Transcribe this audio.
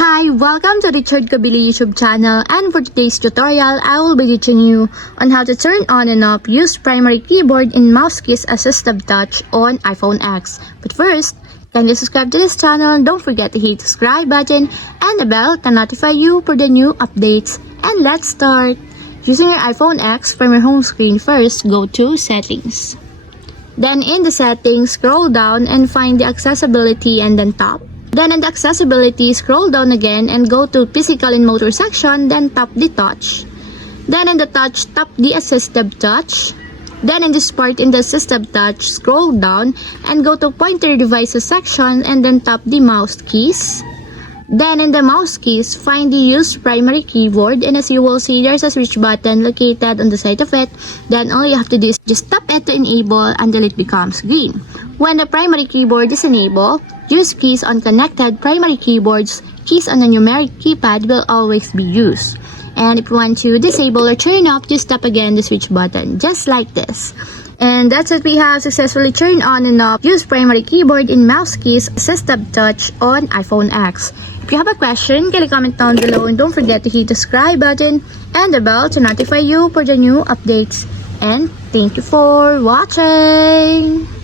Hi, welcome to the Richard Kabili YouTube channel, and for today's tutorial, I will be teaching you on how to turn on and off use primary keyboard and mouse keys assistive touch on iPhone X. But first, kindly subscribe to this channel and don't forget to hit the subscribe button and the bell to notify you for the new updates. And let's start! Using your iPhone X, from your home screen first, go to Settings. Then in the settings, scroll down and find the accessibility and then tap. Then in the accessibility, scroll down again and go to physical and motor section, then tap the touch. Then in the touch, tap the assistive touch. Then in this part in the assistive touch, scroll down and go to pointer devices section and then tap the mouse keys. Then in the mouse keys, find the use primary keyboard, and as you will see, there's a switch button located on the side of it. Then all you have to do is just tap it to enable until it becomes green. When the primary keyboard is enabled, use keys on connected primary keyboards. Keys on the numeric keypad will always be used. And if you want to disable or turn off, just tap again the switch button, just like this. And that's it, we have successfully turned on and off use primary keyboard and mouse keys assistive touch on iPhone X. If you have a question, kindly comment down below and don't forget to hit the subscribe button and the bell to notify you for the new updates. And thank you for watching!